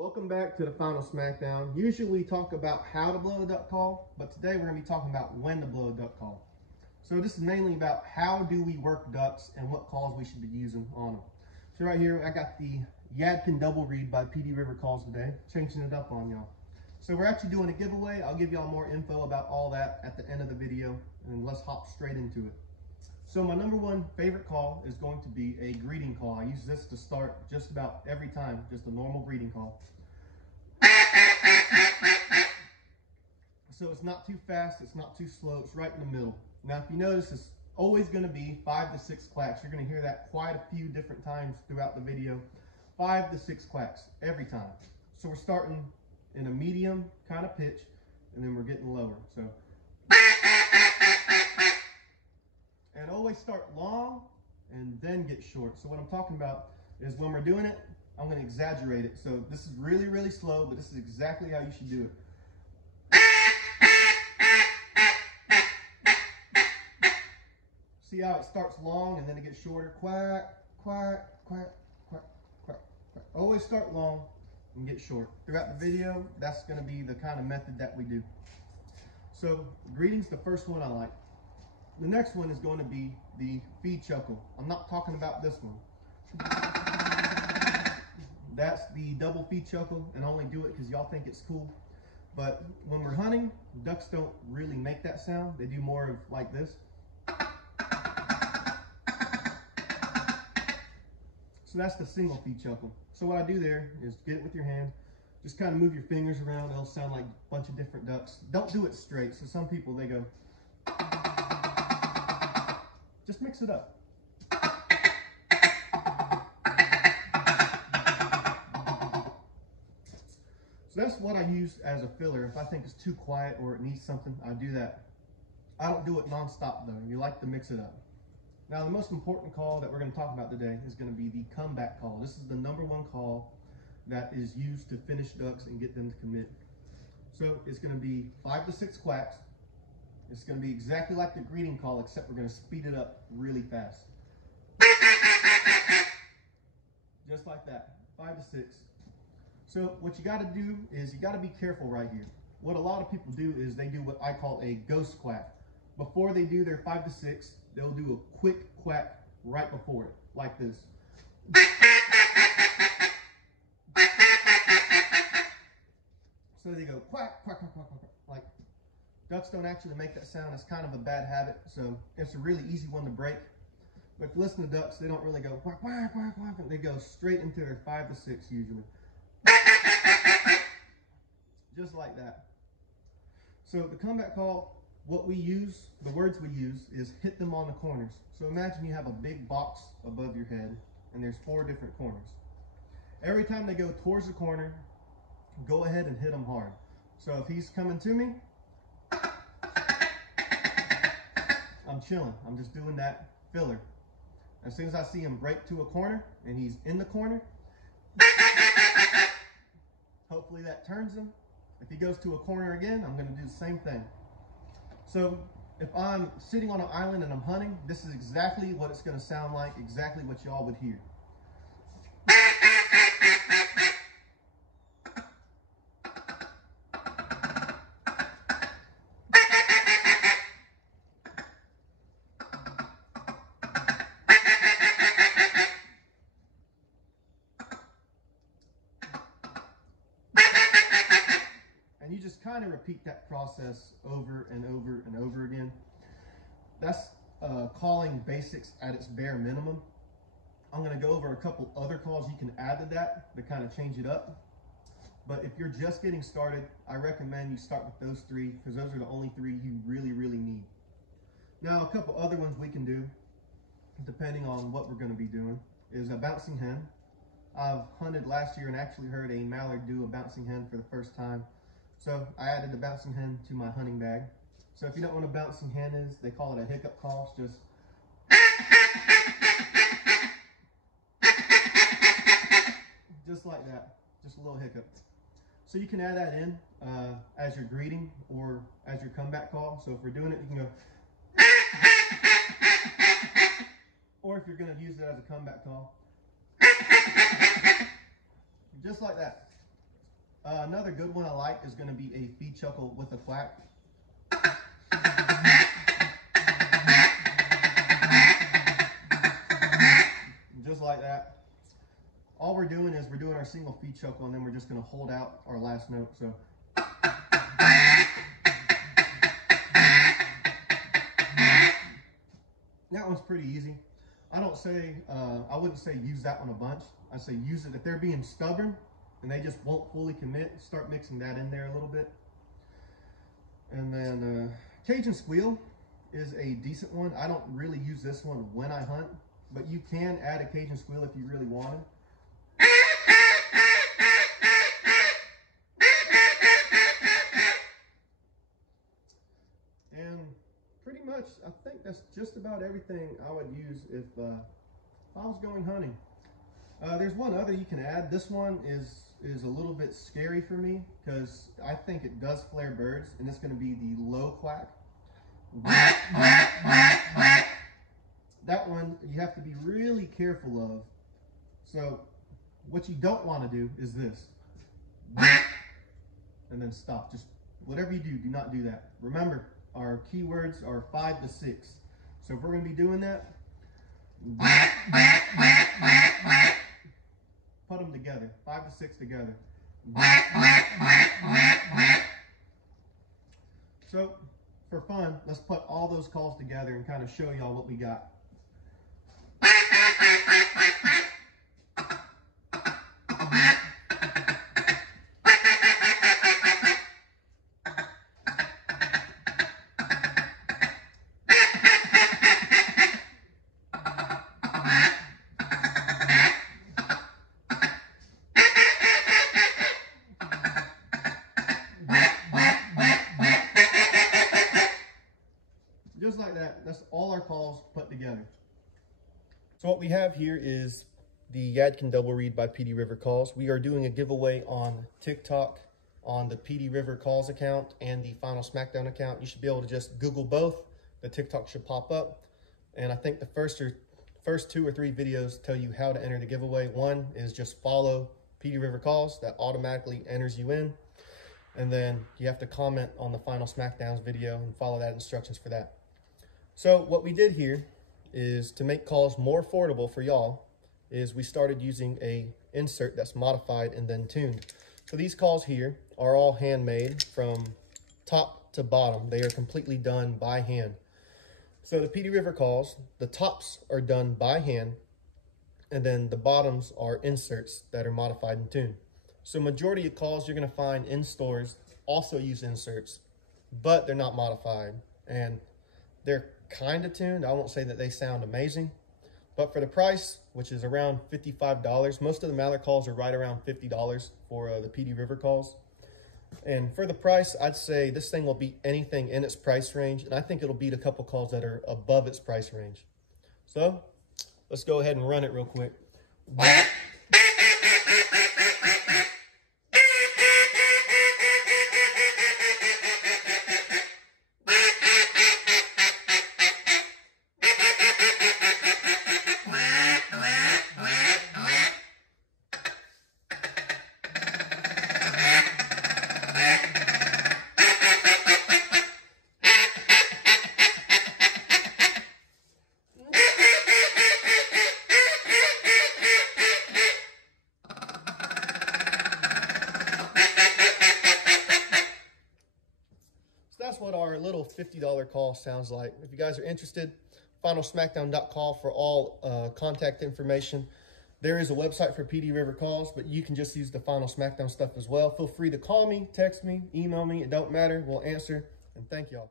Welcome back to the Final Smackdown. Usually we talk about how to blow a duck call, but today we're going to be talking about when to blow a duck call. So this is mainly about how do we work ducks and what calls we should be using on them. So right here I got the Yadkin Double Reed by PD River Calls today, changing it up on y'all. So we're actually doing a giveaway. I'll give y'all more info about all that at the end of the video, and let's hop straight into it. So my number one favorite call is going to be a greeting call. I use this to start just about every time, just a normal greeting call. So it's not too fast, it's not too slow, it's right in the middle. Now if you notice, it's always going to be 5 to 6 clacks. You're going to hear that quite a few different times throughout the video. 5 to 6 clacks every time. So we're starting in a medium kind of pitch, and then we're getting lower. So, and always start long and then get short. So what I'm talking about is when we're doing it, I'm going to exaggerate it. So this is really, really slow, but this is exactly how you should do it. See how it starts long and then it gets shorter? Quack, quack, quack, quack, quack, quack. Always start long and get short. Throughout the video, that's going to be the kind of method that we do. So greeting's the first one I like. The next one is going to be the feed chuckle. I'm not talking about this one. That's the double feed chuckle, and I only do it because y'all think it's cool. But when we're hunting, ducks don't really make that sound. They do more of like this. So that's the single feed chuckle. So what I do there is get it with your hand, just kind of move your fingers around. It'll sound like a bunch of different ducks. Don't do it straight. So some people, they go, just mix it up. So that's what I use as a filler. If I think it's too quiet or it needs something, I do that. I don't do it non-stop though. You like to mix it up. Now the most important call that we're going to talk about today is going to be the comeback call. This is the number one call that is used to finish ducks and get them to commit. So it's going to be 5 to 6 quacks. It's going to be exactly like the greeting call, except we're going to speed it up really fast. Just like that, 5 to 6. So what you got to do is you got to be careful right here. What a lot of people do is they do what I call a ghost quack. Before they do their 5 to 6, they'll do a quick quack right before it, like this. So they go quack, quack, quack, quack, quack. Like, ducks don't actually make that sound. It's kind of a bad habit, so it's a really easy one to break. But if you listen to ducks, they don't really go quack, quack, quack, quack. They go straight into their 5 to 6 usually. Just like that. So the comeback call, what we use, the words we use is hit them on the corners. So imagine you have a big box above your head and there's 4 different corners. Every time they go towards the corner, go ahead and hit them hard. So if he's coming to me, I'm chilling. I'm just doing that filler. As soon as I see him break to a corner and he's in the corner, hopefully that turns him. If he goes to a corner again, I'm going to do the same thing. So if I'm sitting on an island and I'm hunting, this is exactly what it's going to sound like, exactly what y'all would hear. And you just kind of repeat that process over and over and over again. That's calling basics at its bare minimum. I'm going to go over a couple other calls you can add to that to kind of change it up. But if you're just getting started, I recommend you start with those 3 because those are the only 3 you really, really need. Now, a couple other ones we can do, depending on what we're going to be doing, is a bouncing hen. I've hunted last year and actually heard a mallard do a bouncing hen for the first time. So I added the bouncing hen to my hunting bag. So if you don't know what a bouncing hen is, they call it a hiccup call. It's just like that, just a little hiccup. So you can add that in as your greeting or as your comeback call. So if we're doing it, you can go, or if you're going to use it as a comeback call, just like that. Another good one I like is going to be a feed chuckle with a quack. Just like that. All we're doing is we're doing our single feed chuckle, and then we're just going to hold out our last note. So that one's pretty easy. I wouldn't say use that one a bunch. I say use it if they're being stubborn and they just won't fully commit. Start mixing that in there a little bit. And then Cajun squeal is a decent one. I don't really use this one when I hunt, but you can add a Cajun squeal if you really want to. And pretty much, I think that's just about everything I would use if I was going hunting. There's one other you can add. This one is a little bit scary for me because I think it does flare birds, and it's going to be the low quack. That one you have to be really careful of. So what you don't want to do is this, and then stop. Just whatever you do not do that. Remember, our keywords are 5 to 6. So if we're going to be doing that, put them together, 5 to 6 together. So for fun, let's put all those calls together and kind of show y'all what we got. Just like that. That's all our calls put together. So what we have here is the Yadkin Double Reed by PD River Calls. We are doing a giveaway on TikTok on the PD River Calls account and the Final Smackdown account. You should be able to just Google both. The TikTok should pop up. And I think the first 2 or 3 videos tell you how to enter the giveaway. One is just follow PD River Calls. That automatically enters you in. And then you have to comment on the Final Smackdowns video and follow that instructions for that. So what we did here is to make calls more affordable for y'all is we started using a insert that's modified and then tuned. So these calls here are all handmade from top to bottom. They are completely done by hand. So the PD River Calls, the tops are done by hand, and then the bottoms are inserts that are modified and tuned. So majority of calls you're going to find in stores also use inserts, but they're not modified, and they're kind of tuned. I won't say that they sound amazing, but for the price, which is around $55, most of the mallard calls are right around $50 for the PD River Calls. And for the price, I'd say this thing will beat anything in its price range, and I think it'll beat a couple calls that are above its price range. So let's go ahead and run it real quick. That's what our little $50 call sounds like. If you guys are interested, finalsmackdown.call for all contact information. There is a website for PD River Calls, but you can just use the Final Smackdown stuff as well. Feel free to call me, text me, email me. It don't matter. We'll answer. And thank y'all.